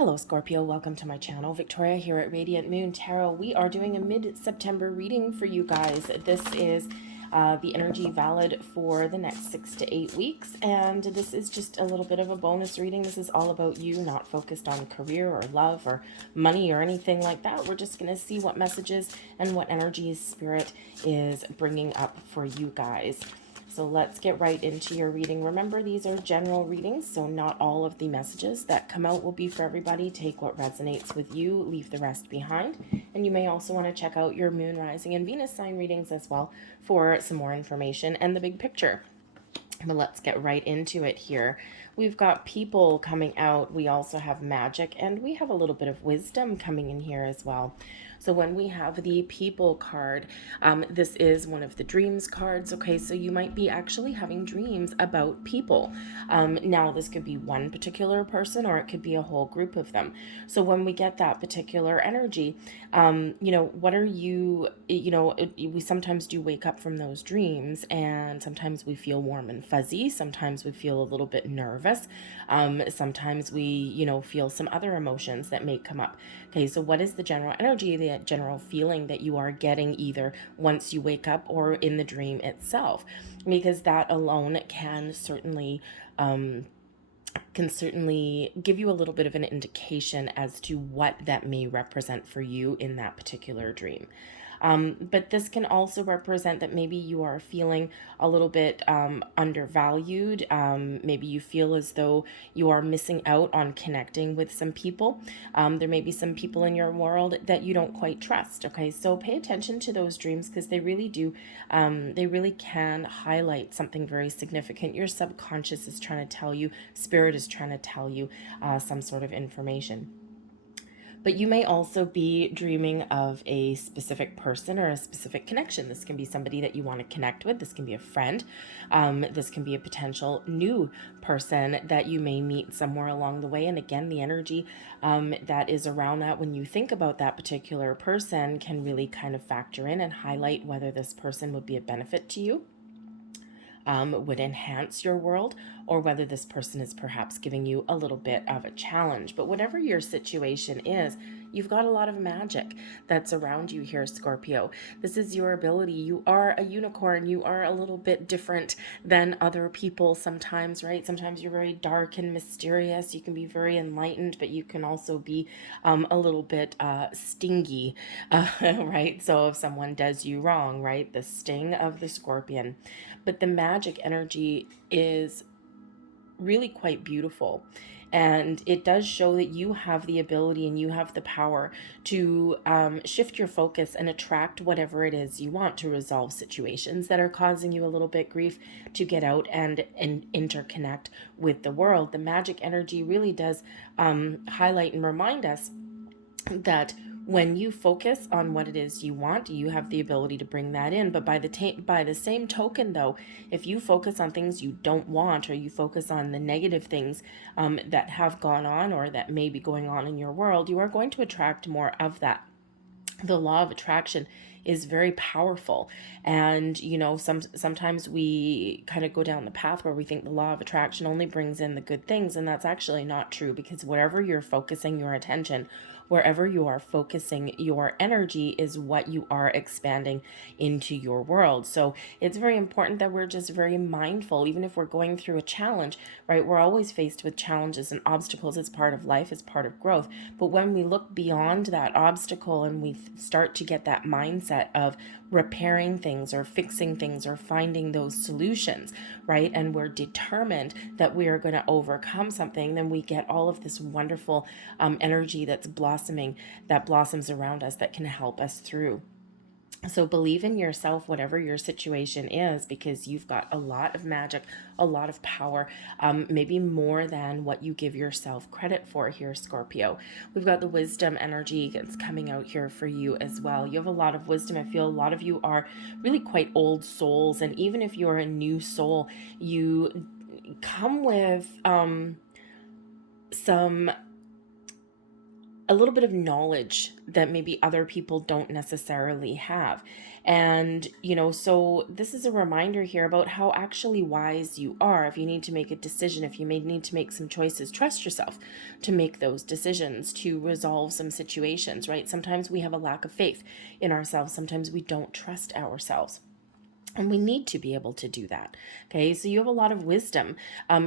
Hello Scorpio, welcome to my channel. Victoria here at Radiant Moon Tarot. We are doing a mid-September reading for you guys. This is the energy valid for the next 6 to 8 weeks, and this is just a little bit of a bonus reading. This is all about you, not focused on career or love or money or anything like that. We're just going to see what messages and what energies Spirit is bringing up for you guys. So let's get right into your reading. Remember, these are general readings, so not all of the messages that come out will be for everybody. Take what resonates with you, leave the rest behind. And you may also want to check out your moon, rising, and Venus sign readings as well for some more information and the big picture. But let's get right into it here. We've got people coming out. We also have magic, and we have a little bit of wisdom coming in here as well. So when we have the people card, this is one of the dreams cards. Okay, so you might be actually having dreams about people. Now this could be one particular person, or it could be a whole group of them. So when we get that particular energy, what are you, we sometimes do wake up from those dreams, and sometimes we feel warm and fuzzy. Sometimes we feel a little bit nervous. Sometimes we, feel some other emotions that may come up. Okay, so what is the general energy, the general feeling that you are getting either once you wake up or in the dream itself? Because that alone can certainly give you a little bit of an indication as to what that may represent for you in that particular dream. But this can also represent that maybe you are feeling a little bit undervalued. Maybe you feel as though you are missing out on connecting with some people. There may be some people in your world that you don't quite trust. Okay, so pay attention to those dreams, because they really do, they really can highlight something very significant. Your subconscious is trying to tell you, Spirit is trying to tell you some sort of information. But you may also be dreaming of a specific person or a specific connection. This can be somebody that you want to connect with. This can be a friend. This can be a potential new person that you may meet somewhere along the way. And again, the energy that is around that when you think about that particular person can really kind of factor in and highlight whether this person would be a benefit to you, would enhance your world, or whether this person is perhaps giving you a little bit of a challenge. But whatever your situation is, you've got a lot of magic that's around you here, Scorpio. This is your ability. You are a unicorn. You are a little bit different than other people sometimes, right? Sometimes you're very dark and mysterious. You can be very enlightened, but you can also be a little bit stingy, right? So if someone does you wrong, right? The sting of the scorpion. But the magic energy is really quite beautiful, and it does show that you have the ability and you have the power to shift your focus and attract whatever it is you want, to resolve situations that are causing you a little bit grief, to get out and interconnect with the world. The magic energy really does highlight and remind us that when you focus on what it is you want, you have the ability to bring that in. But by the same token, though, if you focus on things you don't want, or you focus on the negative things that have gone on or that may be going on in your world, you are going to attract more of that. The law of attraction is very powerful, and sometimes we kind of go down the path where we think the law of attraction only brings in the good things, and that's actually not true, because wherever you're focusing your attention, wherever you are focusing your energy, is what you are expanding into your world. So it's very important that we're just very mindful, even if we're going through a challenge, right? We're always faced with challenges and obstacles. It's part of life, it's part of growth. But when we look beyond that obstacle and we start to get that mindset of repairing things or fixing things or finding those solutions, right? And we're determined that we are going to overcome something, then we get all of this wonderful energy that blossoms around us, that can help us through. So believe in yourself, whatever your situation is, because you've got a lot of magic, a lot of power, maybe more than what you give yourself credit for here, Scorpio. We've got the wisdom energy that's coming out here for you as well. You have a lot of wisdom. I feel a lot of you are really quite old souls, and even if you're a new soul, you come with some a little bit of knowledge that maybe other people don't necessarily have. And, so this is a reminder here about how actually wise you are. If you need to make a decision, if you may need to make some choices, trust yourself to make those decisions, to resolve some situations, right? Sometimes we have a lack of faith in ourselves. Sometimes we don't trust ourselves. And we need to be able to do that. Okay, so you have a lot of wisdom.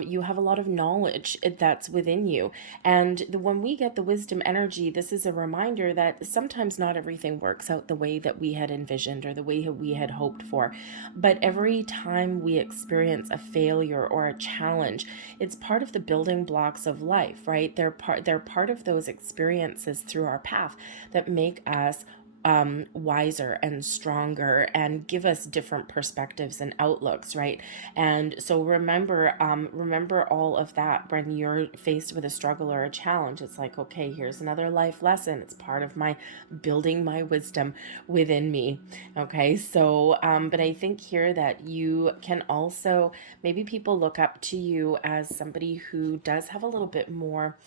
You have a lot of knowledge that's within you. And when we get the wisdom energy, this is a reminder that sometimes not everything works out the way that we had envisioned or the way we had hoped for. But every time we experience a failure or a challenge, it's part of the building blocks of life, right? They're part of those experiences through our path that make us wiser and stronger and give us different perspectives and outlooks, right? And so remember all of that when you're faced with a struggle or a challenge. It's like, okay, here's another life lesson. It's part of my building my wisdom within me. Okay, so but I think here that you can also, maybe people look up to you as somebody who does have a little bit more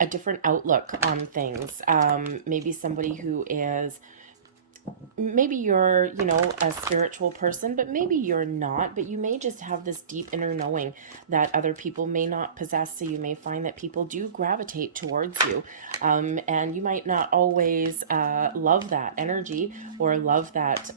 a different outlook on things. Maybe somebody who is, maybe you're, a spiritual person, but maybe you're not, but you may just have this deep inner knowing that other people may not possess. So you may find that people do gravitate towards you. And you might not always love that energy or love that,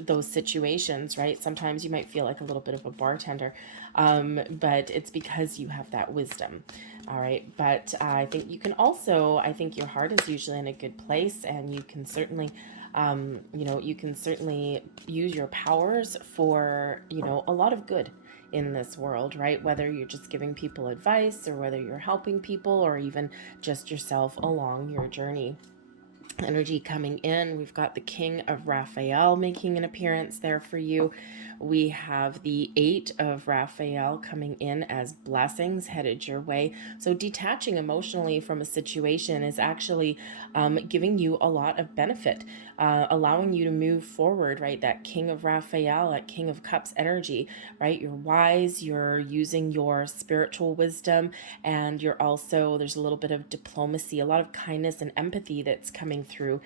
those situations, right? Sometimes you might feel like a little bit of a bartender, but it's because you have that wisdom. All right. But I think you can also, I think your heart is usually in a good place, and you can certainly, you can certainly use your powers for, a lot of good in this world, right? Whether you're just giving people advice or whether you're helping people or even just yourself along your journey. Energy coming in, we've got the King of Raphael making an appearance there for you. We have the 8 of Raphael coming in as blessings headed your way. So detaching emotionally from a situation is actually giving you a lot of benefit, allowing you to move forward, right? That King of Raphael, that King of Cups energy, right? You're wise, you're using your spiritual wisdom, and you're also, there's a little bit of diplomacy, a lot of kindness and empathy that's coming through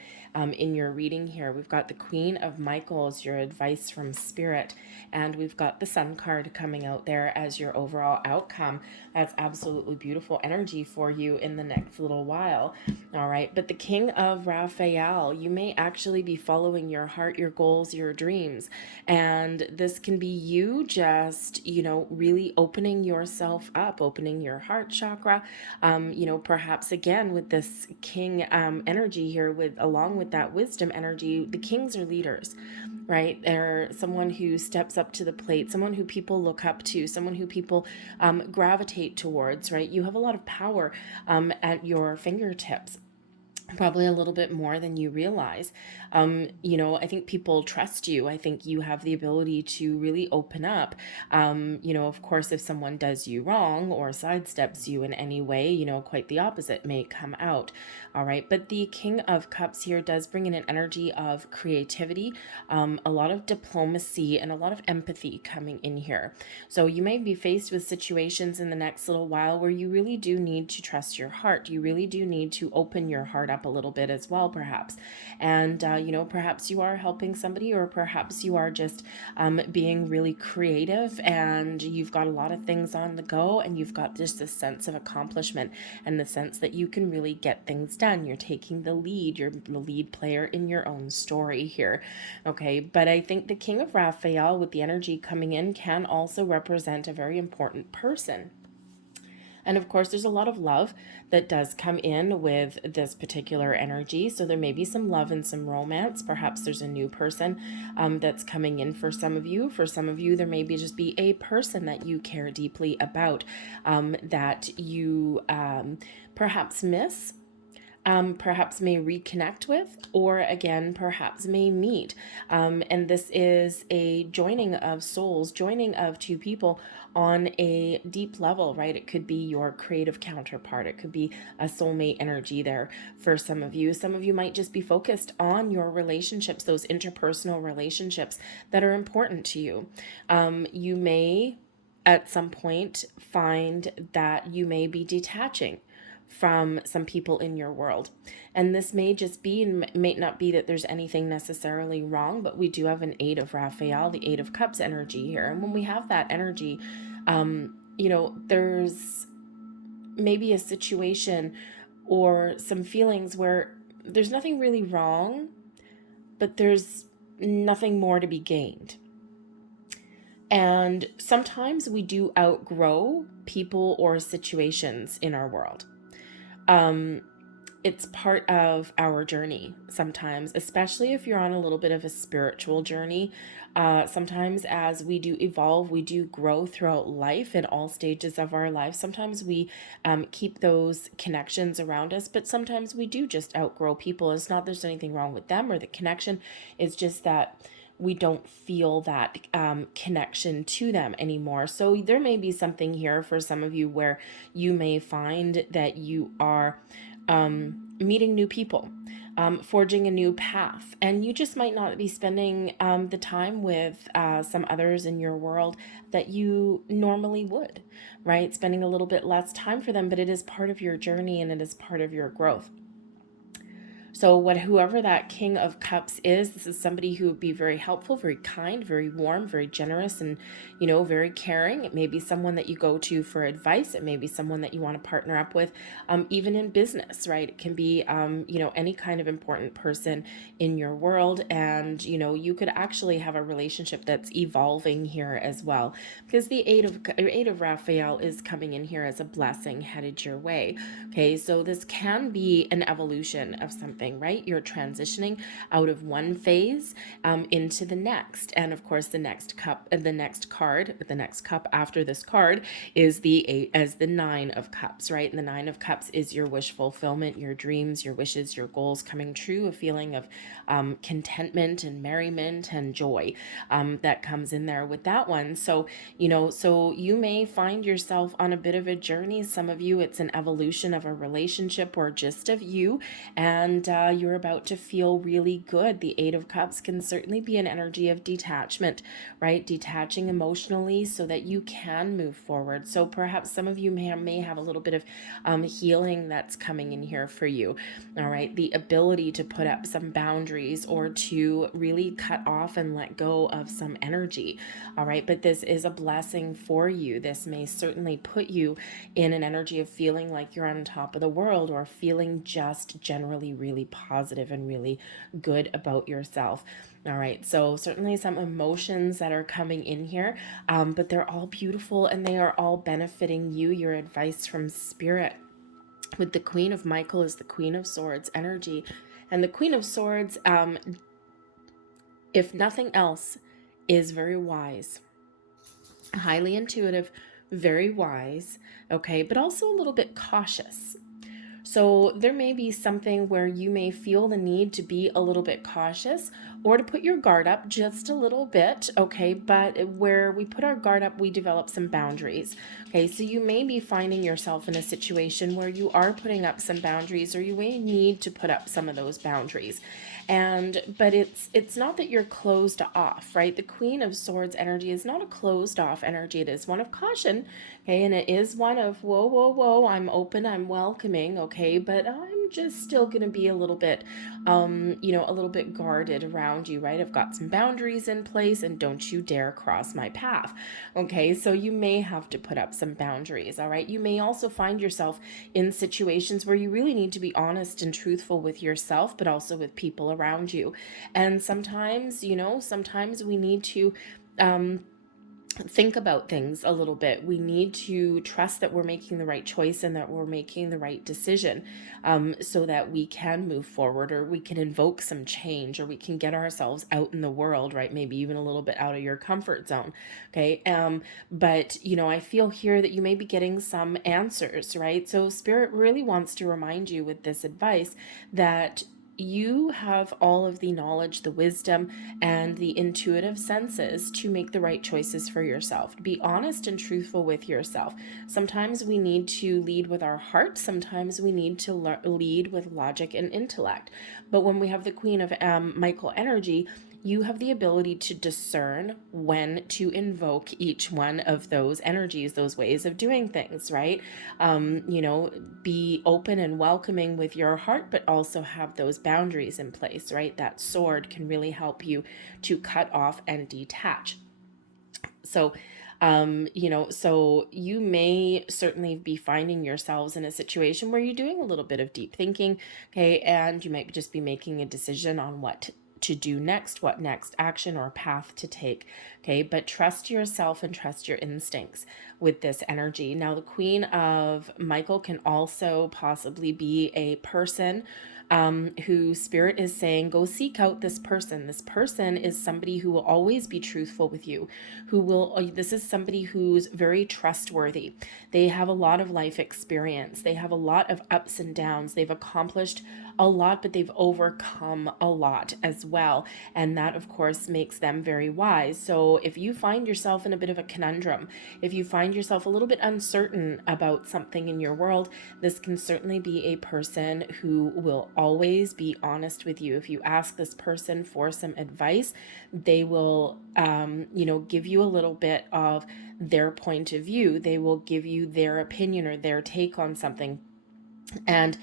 in your reading here. We've got the Queen of Michaels, your advice from Spirit, and we've got the Sun card coming out there as your overall outcome. That's absolutely beautiful energy for you in the next little while. All right, but the King of Raphael, you may actually be following your heart, your goals, your dreams, and this can be you just, really opening yourself up, opening your heart chakra, perhaps again with this King energy here, with along with that wisdom energy. The kings are leaders, right? They're someone who steps up to the plate, someone who people look up to, someone who people gravitate towards, right? You have a lot of power at your fingertips, probably a little bit more than you realize. I think people trust you. I think you have the ability to really open up. Of course, if someone does you wrong or sidesteps you in any way, quite the opposite may come out. All right. But the King of Cups here does bring in an energy of creativity, a lot of diplomacy, and a lot of empathy coming in here. So you may be faced with situations in the next little while where you really do need to trust your heart. You really do need to open your heart up a little bit as well, perhaps. And, perhaps you are helping somebody, or perhaps you are just being really creative, and you've got a lot of things on the go, and you've got just this sense of accomplishment and the sense that you can really get things done. You're taking the lead. You're the lead player in your own story here. Okay. But I think the King of Raphael, with the energy coming in, can also represent a very important person. And of course, there's a lot of love that does come in with this particular energy. So there may be some love and some romance. Perhaps there's a new person that's coming in for some of you. For some of you, there may be just be a person that you care deeply about, that you perhaps miss, perhaps may reconnect with, or again, perhaps may meet. And this is a joining of souls, joining of two people on a deep level, right? It could be your creative counterpart. It could be a soulmate energy there for some of you. Some of you might just be focused on your relationships, those interpersonal relationships that are important to you. You may at some point find that you may be detaching from some people in your world. And this may just be, and may not be that there's anything necessarily wrong, but we do have an Eight of Raphael, the Eight of Cups energy here. And when we have that energy, there's maybe a situation or some feelings where there's nothing really wrong, but there's nothing more to be gained. And sometimes we do outgrow people or situations in our world. It's part of our journey sometimes, especially if you're on a little bit of a spiritual journey. Sometimes as we do evolve, we do grow throughout life in all stages of our life. Sometimes we keep those connections around us, but sometimes we do just outgrow people. It's not there's anything wrong with them or the connection. It's just that we don't feel that connection to them anymore. So there may be something here for some of you where you may find that you are meeting new people, forging a new path, and you just might not be spending the time with some others in your world that you normally would, right? Spending a little bit less time for them, but it is part of your journey and it is part of your growth. So whoever that King of Cups is, this is somebody who would be very helpful, very kind, very warm, very generous, and, very caring. It may be someone that you go to for advice. It may be someone that you want to partner up with, even in business, right? It can be, any kind of important person in your world. And, you could actually have a relationship that's evolving here as well, because the Eight of Raphael is coming in here as a blessing headed your way. Okay, so this can be an evolution of something, right? You're transitioning out of one phase into the next. And of course, the next cup, the next cup after this card is the Nine of Cups, right? And the Nine of Cups is your wish fulfillment, your dreams, your wishes, your goals coming true, a feeling of contentment and merriment and joy that comes in there with that one. So, so you may find yourself on a bit of a journey. Some of you, it's an evolution of a relationship or just of you, and you're about to feel really good. The Eight of Cups can certainly be an energy of detachment, right? Detaching emotionally so that you can move forward. So perhaps some of you may have a little bit of healing that's coming in here for you. All right. The ability to put up some boundaries or to really cut off and let go of some energy. All right. But this is a blessing for you. This may certainly put you in an energy of feeling like you're on top of the world, or feeling just generally really positive and really good about yourself. All right, so certainly some emotions that are coming in here, but they're all beautiful and they are all benefiting you, your advice from spirit. With the Queen of Michael is the Queen of Swords energy. And the Queen of Swords, if nothing else, is very wise, highly intuitive, very wise, okay, but also a little bit cautious. So there may be something where you may feel the need to be a little bit cautious or to put your guard up just a little bit, okay? But where we put our guard up, we develop some boundaries, okay? So you may be finding yourself in a situation where you are putting up some boundaries, or you may need to put up some of those boundaries. But it's not that you're closed off, right? The Queen of Swords energy is not a closed off energy. It is one of caution, okay? And it is one of, whoa, whoa, whoa, I'm open, I'm welcoming, okay? But I'm just still going to be a little bit, a little bit guarded around you, right? I've got some boundaries in place, and don't you dare cross my path, okay? So you may have to put up some boundaries, all right? You may also find yourself in situations where you really need to be honest and truthful with yourself, but also with people around you. And sometimes, sometimes we need to think about things a little bit. We need to trust that we're making the right choice and that we're making the right decision, so that we can move forward, or we can invoke some change, or we can get ourselves out in the world, right? Maybe even a little bit out of your comfort zone. Okay. But I feel here that you may be getting some answers, right? So Spirit really wants to remind you with this advice that you have all of the knowledge, the wisdom, and the intuitive senses to make the right choices for yourself. Be honest and truthful with yourself. Sometimes we need to lead with our heart. Sometimes we need to lead with logic and intellect. But when we have the Queen of Michael energy, you have the ability to discern when to invoke each one of those energies, those ways of doing things, right? Be open and welcoming with your heart, but also have those boundaries in place, right? That sword can really help you to cut off and detach. So, so you may certainly be finding yourselves in a situation where you're doing a little bit of deep thinking, okay, and you might just be making a decision on what to do next, what next action or path to take, okay, but trust yourself and trust your instincts with this energy. Now, the Queen of Michael can also possibly be a person who Spirit is saying, go seek out this person. This person is somebody who will always be truthful with you, this is somebody who's very trustworthy. They have a lot of life experience. They have a lot of ups and downs. They've accomplished a lot, but they've overcome a lot as well. And that, of course, makes them very wise. So if you find yourself in a bit of a conundrum, if you find yourself a little bit uncertain about something in your world, this can certainly be a person who will always be honest with you. If you ask this person for some advice, they will, give you a little bit of their point of view. They will give you their opinion or their take on something. And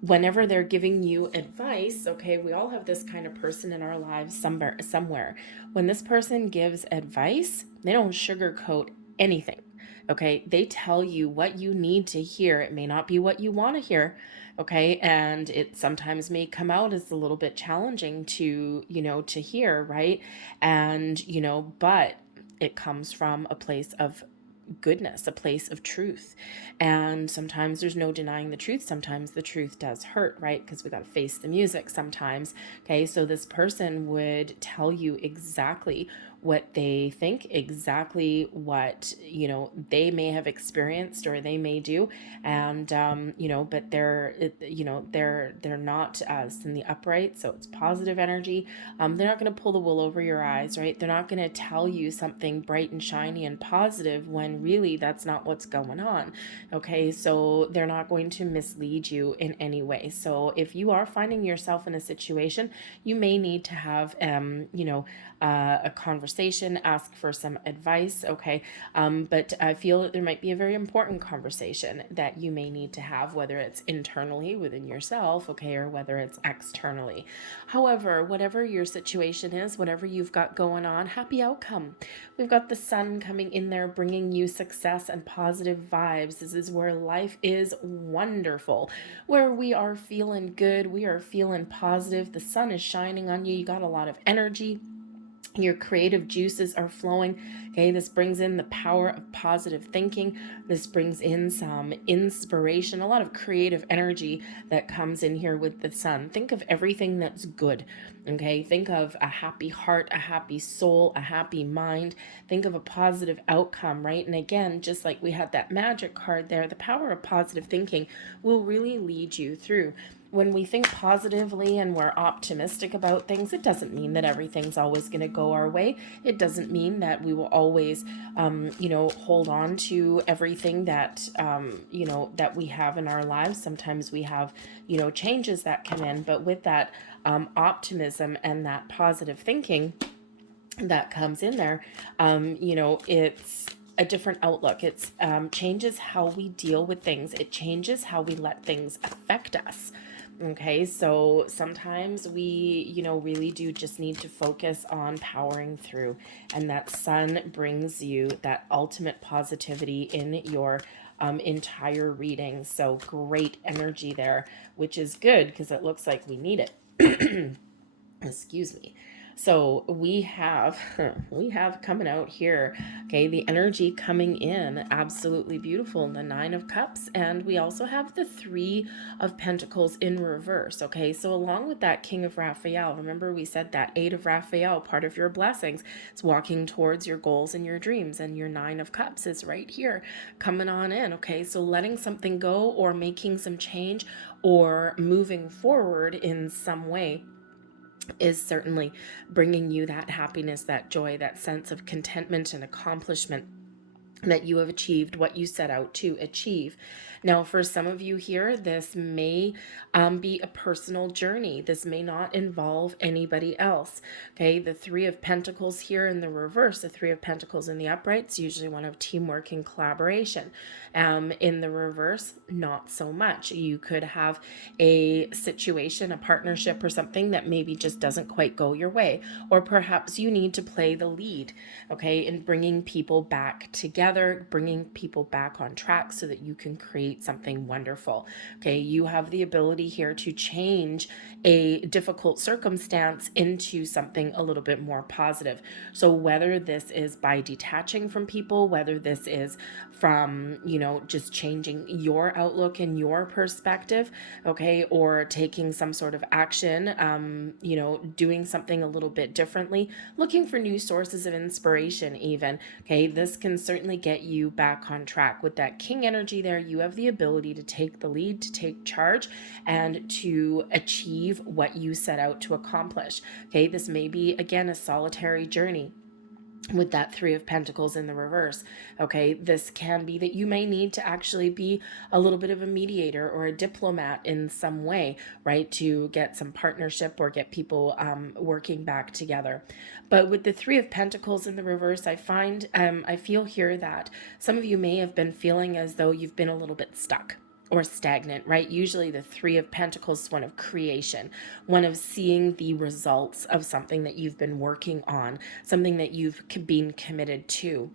whenever they're giving you advice, okay, we all have this kind of person in our lives somewhere. When this person gives advice, they don't sugarcoat anything. Okay, they tell you what you need to hear. It may not be what you want to hear, okay, and it sometimes may come out as a little bit challenging to hear, right? And but it comes from a place of goodness, a place of truth. And sometimes there's no denying the truth. Sometimes the truth does hurt, right? Because we got to face the music sometimes. Okay, so this person would tell you exactly what they think, exactly what they may have experienced or they may do, and but they're not in the upright, so it's positive energy. They're not going to pull the wool over your eyes, right? They're not going to tell you something bright and shiny and positive when really that's not what's going on. Okay, so they're not going to mislead you in any way. So if you are finding yourself in a situation, you may need to have a conversation, ask for some advice, okay? But I feel that there might be a very important conversation that you may need to have, whether it's internally within yourself, okay, or whether it's externally. However, whatever your situation is, whatever you've got going on, happy outcome. We've got the sun coming in there, bringing you success and positive vibes. This is where life is wonderful, where we are feeling good, we are feeling positive. The sun is shining on you. You got a lot of energy. Your creative juices are flowing. Okay, this brings in the power of positive thinking. This brings in some inspiration, a lot of creative energy that comes in here with the sun. Think of everything that's good. Okay, think of a happy heart, a happy soul, a happy mind. Think of a positive outcome, right? And again, just like we had that magic card there, the power of positive thinking will really lead you through. When we think positively and we're optimistic about things, it doesn't mean that everything's always going to go our way. It doesn't mean that we will always, hold on to everything that, that we have in our lives. Sometimes we have, changes that come in, but with that optimism and that positive thinking that comes in there, it's a different outlook. It's changes how we deal with things. It changes how we let things affect us. Okay, so sometimes we, really do just need to focus on powering through, and that sun brings you that ultimate positivity in your entire reading. So great energy there, which is good because it looks like we need it. Excuse me. So we have coming out here, okay, the energy coming in, absolutely beautiful, the 9 of Cups, and we also have the 3 of Pentacles in reverse, okay? So along with that King of Raphael, remember we said that 8 of Raphael, part of your blessings, is walking towards your goals and your dreams, and your 9 of Cups is right here, coming on in, okay? So letting something go or making some change or moving forward in some way is certainly bringing you that happiness, that joy, that sense of contentment and accomplishment. that you have achieved what you set out to achieve. Now, for some of you here, this may be a personal journey. This may not involve anybody else. Okay, the Three of Pentacles here in the reverse, the Three of Pentacles in the uprights, usually one of teamwork and collaboration. In the reverse, not so much. You could have a situation, a partnership, or something that maybe just doesn't quite go your way, or perhaps you need to play the lead, okay, in bringing people back together, bringing people back on track so that you can create something wonderful. Okay, you have the ability here to change a difficult circumstance into something a little bit more positive. So whether this is by detaching from people, whether this is from, just changing your outlook and your perspective, okay, or taking some sort of action, doing something a little bit differently, looking for new sources of inspiration even, okay, this can certainly get you back on track. With that king energy there, you have the ability to take the lead, to take charge, and to achieve what you set out to accomplish. Okay, this may be, again, a solitary journey with that Three of Pentacles in the reverse. Okay, this can be that you may need to actually be a little bit of a mediator or a diplomat in some way, right, to get some partnership or get people working back together. But with the Three of Pentacles in the reverse, I feel here that some of you may have been feeling as though you've been a little bit stuck or stagnant, right? Usually the Three of Pentacles is one of creation, one of seeing the results of something that you've been working on, something that you've been committed to.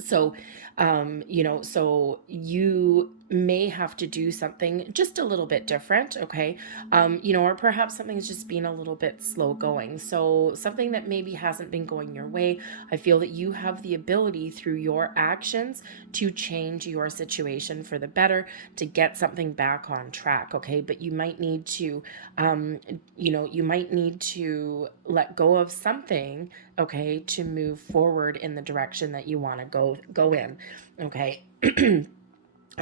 So, so you may have to do something just a little bit different, okay? Or perhaps something's just been a little bit slow going. So something that maybe hasn't been going your way, I feel that you have the ability through your actions to change your situation for the better, to get something back on track, okay? But you might need to, let go of something, okay, to move forward in the direction that you want to go in, okay?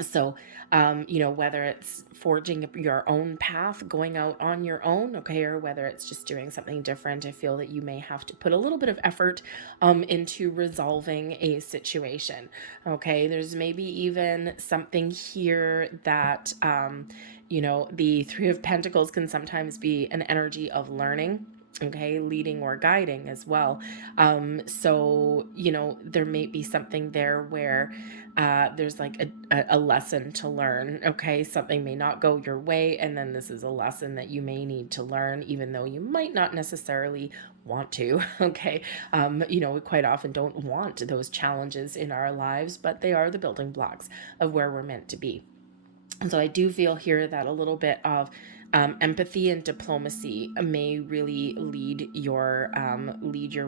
So, whether it's forging your own path, going out on your own, okay, or whether it's just doing something different, I feel that you may have to put a little bit of effort into resolving a situation, okay? There's maybe even something here that, the Three of Pentacles can sometimes be an energy of learning, okay, leading or guiding as well. So, there may be something there where there's like a lesson to learn, okay? Something may not go your way, and then this is a lesson that you may need to learn, even though you might not necessarily want to, okay? We quite often don't want those challenges in our lives, but they are the building blocks of where we're meant to be. And so I do feel here that a little bit of empathy and diplomacy may really lead your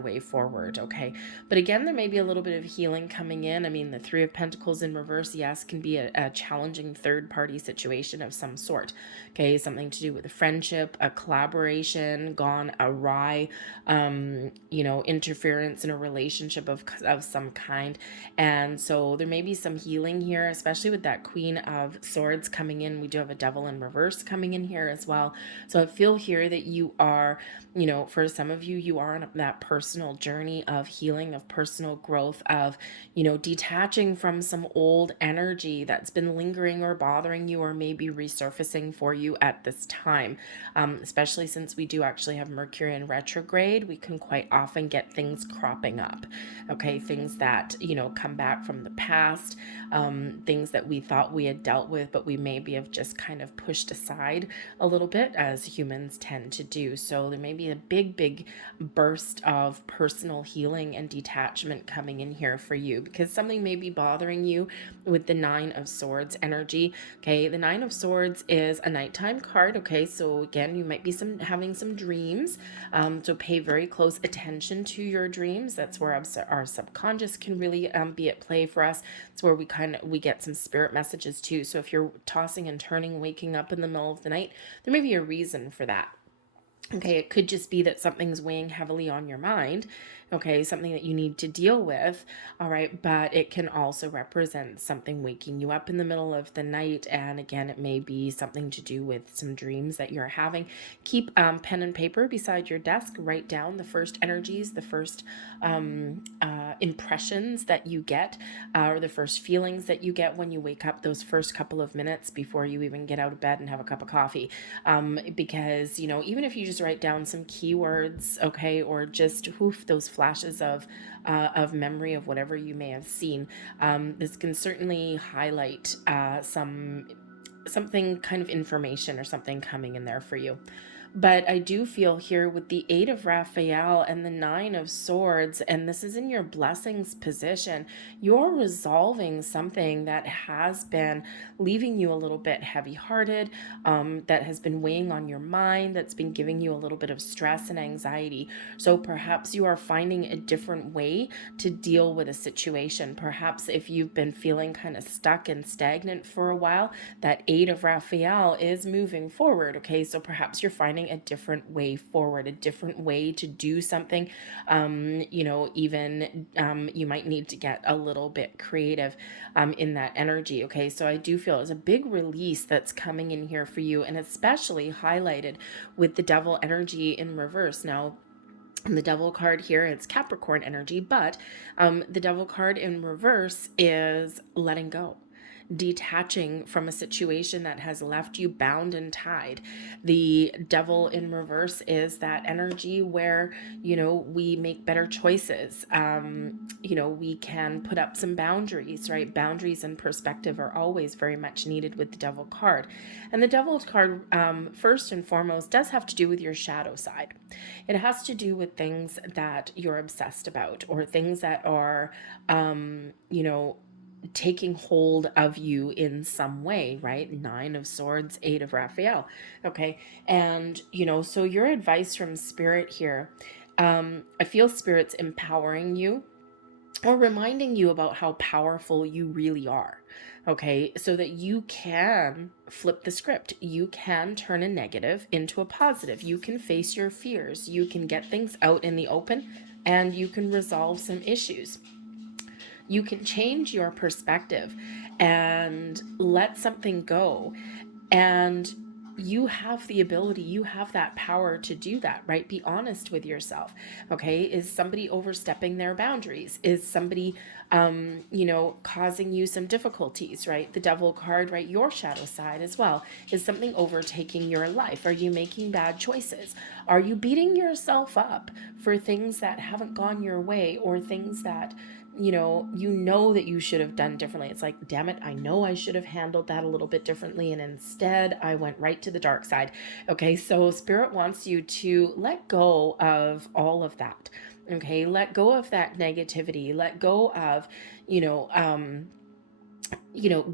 way forward, okay? But again, there may be a little bit of healing coming in. I mean, the Three of Pentacles in reverse, yes, can be a challenging third-party situation of some sort, okay? Something to do with a friendship, a collaboration gone awry, interference in a relationship of some kind. And so there may be some healing here, especially with that Queen of Swords coming in. We do have a Devil in reverse coming in here as well. So I feel here that you are, for some of you, you are on that personal journey of healing, of personal growth, of, detaching from some old energy that's been lingering or bothering you or maybe resurfacing for you at this time. Especially since we do actually have Mercury in retrograde, we can quite often get things cropping up. Okay, things that, come back from the past, things that we thought we had dealt with, but we maybe have just kind of pushed aside a little bit, as humans tend to do. So there may be a big burst of personal healing and detachment coming in here for you, because something may be bothering you with the Nine of Swords energy. Okay, the Nine of Swords is a nighttime card. Okay, so again, you might be having some dreams, so pay very close attention to your dreams. That's where our subconscious can really be at play for us. It's where we get some spirit messages too. So if you're tossing and turning, waking up in the middle of the night, there may be a reason for that. Okay, it could just be that something's weighing heavily on your mind, okay, something that you need to deal with, all right, but it can also represent something waking you up in the middle of the night. And again, it may be something to do with some dreams that you're having. Keep pen and paper beside your desk, write down the first energies, the first impressions that you get, or the first feelings that you get when you wake up, those first couple of minutes before you even get out of bed and have a cup of coffee. Because, even if you just write down some keywords, okay, or just those flashes of memory of whatever you may have seen, this can certainly highlight something kind of information or something coming in there for you. But I do feel here with the Eight of Raphael and the Nine of Swords, and this is in your blessings position, you're resolving something that has been leaving you a little bit heavy-hearted, that has been weighing on your mind, that's been giving you a little bit of stress and anxiety. So perhaps you are finding a different way to deal with a situation. Perhaps if you've been feeling kind of stuck and stagnant for a while, that Eight of Raphael is moving forward, okay? So perhaps you're finding a different way forward, a different way to do something. Even you might need to get a little bit creative in that energy, okay? So I do feel it's a big release that's coming in here for you, and especially highlighted with the Devil energy in reverse. Now, the Devil card here, it's Capricorn energy, but the Devil card in reverse is letting go, detaching from a situation that has left you bound and tied. The Devil in reverse is that energy where, we make better choices. We can put up some boundaries, right? Boundaries and perspective are always very much needed with the Devil card. And the Devil card, first and foremost, does have to do with your shadow side. It has to do with things that you're obsessed about, or things that are, taking hold of you in some way, right? Nine of Swords, Eight of Raphael. Okay. And, so your advice from Spirit here, I feel Spirit's empowering you or reminding you about how powerful you really are. Okay. So that you can flip the script. You can turn a negative into a positive. You can face your fears. You can get things out in the open, and you can resolve some issues. You can change your perspective and let something go. And you have the ability, you have that power to do that, right? Be honest with yourself. Okay. Is somebody overstepping their boundaries? Is somebody, causing you some difficulties, right? The Devil card, right? Your shadow side as well. Is something overtaking your life? Are you making bad choices? Are you beating yourself up for things that haven't gone your way, or things that, that you should have done differently? It's like, damn it, I know I should have handled that a little bit differently, and instead I went right to the dark side. Okay, so Spirit wants you to let go of all of that. Okay, let go of that negativity, let go of,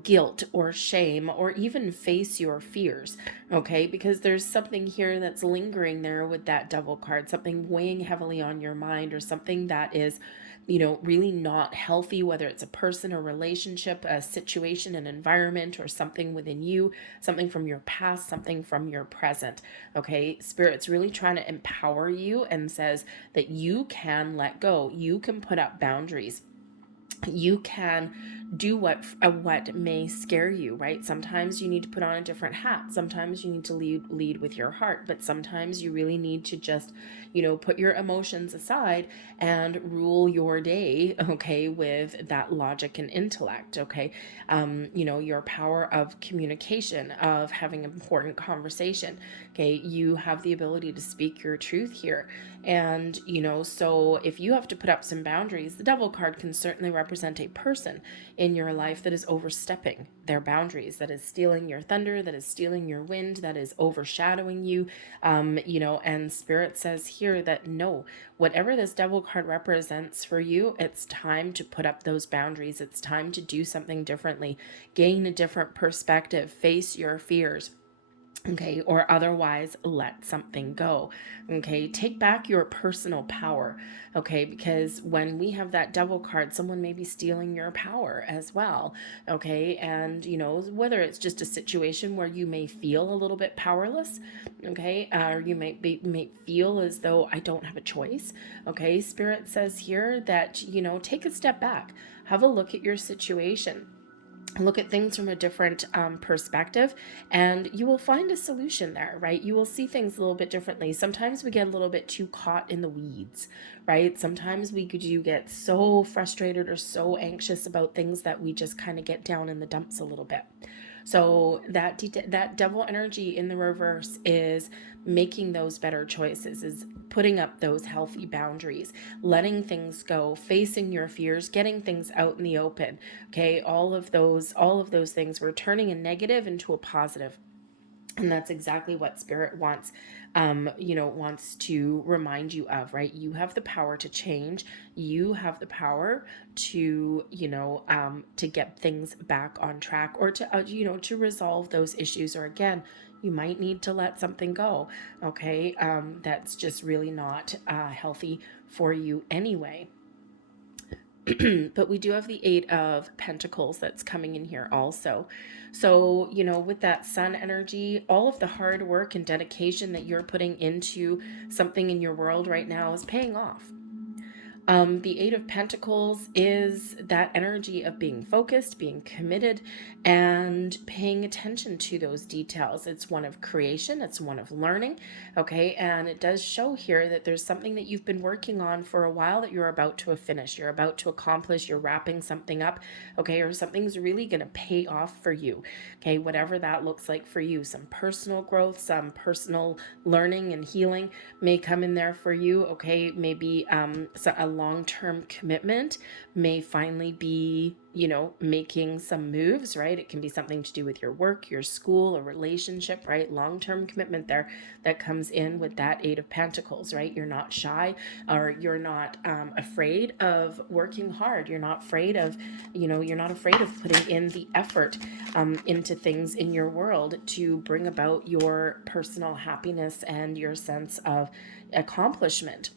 guilt or shame, or even face your fears. Okay, because there's something here that's lingering there with that Devil card, something weighing heavily on your mind, or something that is, really not healthy, whether it's a person or relationship, a situation, an environment, or something within you, something from your past, something from your present. Okay, Spirit's really trying to empower you and says that you can let go, you can put up boundaries, you can do what may scare you, right? Sometimes you need to put on a different hat. Sometimes you need to lead with your heart, but sometimes you really need to just, put your emotions aside and rule your day, okay, with that logic and intellect, okay? Your power of communication, of having important conversation, okay? You have the ability to speak your truth here. And, so if you have to put up some boundaries, the Devil card can certainly represent a person in your life that is overstepping their boundaries, that is stealing your thunder, that is stealing your wind, that is overshadowing you. And Spirit says here that no, whatever this Devil card represents for you, it's time to put up those boundaries. It's time to do something differently, gain a different perspective, face your fears. Okay, or otherwise let something go. Okay, take back your personal power. Okay, because when we have that devil card, someone may be stealing your power as well. Okay, and whether it's just a situation where you may feel a little bit powerless, okay, or you may feel as though I don't have a choice. Okay, Spirit says here that take a step back, have a look at your situation, look at things from a different perspective, and you will find a solution there, right? You will see things a little bit differently. Sometimes we get a little bit too caught in the weeds, right? Sometimes we do get so frustrated or so anxious about things that we just kind of get down in the dumps a little bit. So that devil energy in the reverse is making those better choices, is putting up those healthy boundaries, letting things go, facing your fears, getting things out in the open. Okay, all of those things, we're turning a negative into a positive. And that's exactly what Spirit wants to remind you of, right? You have the power to change. You have the power to get things back on track, or to resolve those issues. Or again, you might need to let something go. Okay, that's just really not healthy for you anyway. But we do have the Eight of Pentacles that's coming in here also. So, with that Sun energy, all of the hard work and dedication that you're putting into something in your world right now is paying off. The Eight of Pentacles is that energy of being focused, being committed, and paying attention to those details. It's one of creation, it's one of learning, okay? And it does show here that there's something that you've been working on for a while that you're about to finish, you're about to accomplish, you're wrapping something up, okay? Or something's really going to pay off for you, okay? Whatever that looks like for you. Some personal growth, some personal learning and healing may come in there for you, okay? Maybe a long-term commitment may finally be, making some moves, right? It can be something to do with your work, your school, a relationship, right? Long-term commitment there that comes in with that Eight of Pentacles, right? You're not shy, or you're not afraid of working hard. You're not afraid of, you're not afraid of putting in the effort into things in your world to bring about your personal happiness and your sense of accomplishment.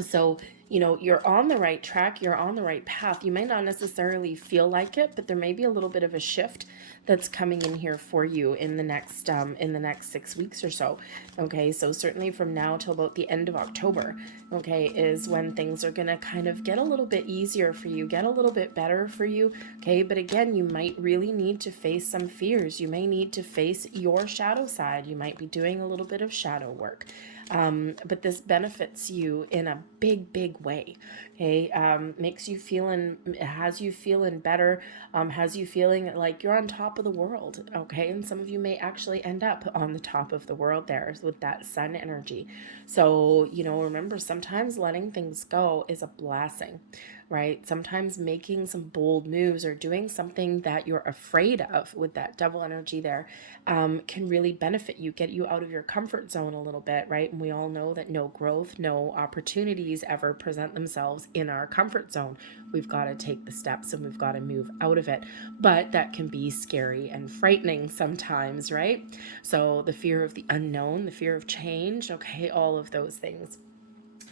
So, you're on the right track, you're on the right path. You may not necessarily feel like it, but there may be a little bit of a shift that's coming in here for you in the next 6 weeks or so. Okay, so certainly from now till about the end of October, okay, is when things are gonna kind of get a little bit easier for you, get a little bit better for you. Okay, but again, you might really need to face some fears. You may need to face your shadow side. You might be doing a little bit of shadow work. But this benefits you in a big, big way. Okay, makes you feeling, has you feeling better, has you feeling like you're on top of the world. Okay, and some of you may actually end up on the top of the world there with that Sun energy. So, remember, sometimes letting things go is a blessing, right? Sometimes making some bold moves or doing something that you're afraid of with that Devil energy there can really benefit you, get you out of your comfort zone a little bit, right? And we all know that no growth, no opportunities ever present themselves in our comfort zone. We've got to take the steps and we've got to move out of it. But that can be scary and frightening sometimes, right? So the fear of the unknown, the fear of change, okay, all of those things.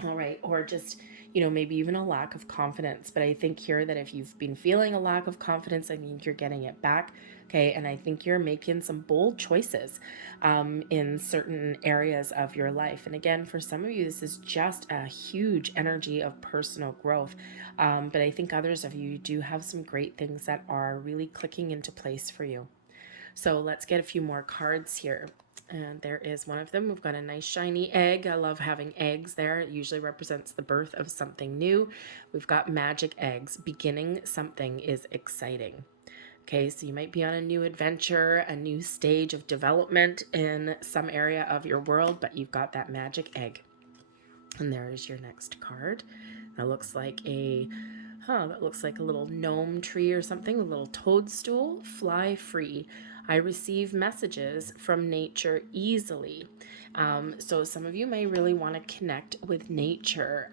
All right, or just, maybe even a lack of confidence. But I think here that if you've been feeling a lack of confidence, I think you're getting it back. Okay, and I think you're making some bold choices in certain areas of your life. And again, for some of you, this is just a huge energy of personal growth. But I think others of you do have some great things that are really clicking into place for you. So let's get a few more cards here. And there is one of them. We've got a nice shiny egg. I love having eggs there. It usually represents the birth of something new. We've got magic eggs. Beginning something is exciting. Okay, so you might be on a new adventure, a new stage of development in some area of your world, but you've got that magic egg. And there is your next card. That looks like a little gnome tree or something, a little toadstool. Fly free. I receive messages from nature easily, So some of you may really want to connect with nature.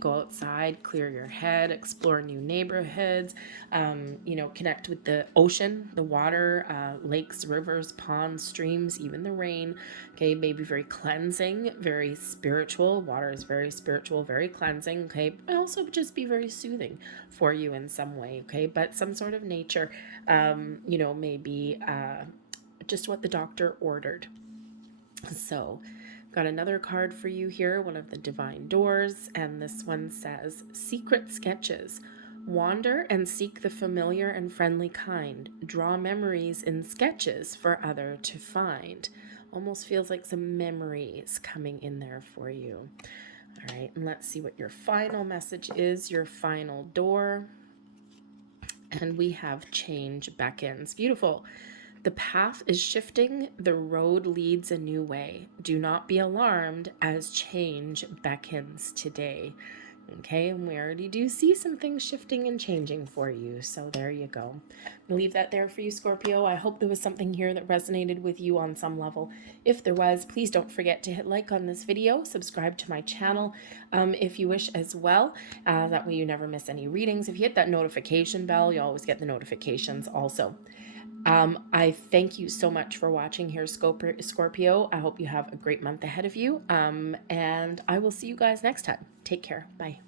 Go outside, clear your head, explore new neighborhoods, connect with the ocean, the water, lakes, rivers, ponds, streams, even the rain. Okay, maybe very cleansing, very spiritual. Water is very spiritual, very cleansing. Okay, but also just be very soothing for you in some way. Okay, but some sort of nature, maybe just what the doctor ordered. So, got another card for you here, one of the divine doors, and this one says secret sketches. Wander and seek the familiar and friendly kind. Draw memories in sketches for other to find. Almost feels like some memories coming in there for you. All right, and let's see what your final message is, your final door. And we have change beckons. Beautiful. The path is shifting, the road leads a new way. Do not be alarmed as change beckons today. Okay, and we already do see some things shifting and changing for you. So there you go. I'll leave that there for you, Scorpio. I hope there was something here that resonated with you on some level. If there was, please don't forget to hit like on this video, subscribe to my channel if you wish as well. That way you never miss any readings. If you hit that notification bell, you always get the notifications also. I thank you so much for watching here, Scorpio. I hope you have a great month ahead of you. And I will see you guys next time. Take care. Bye.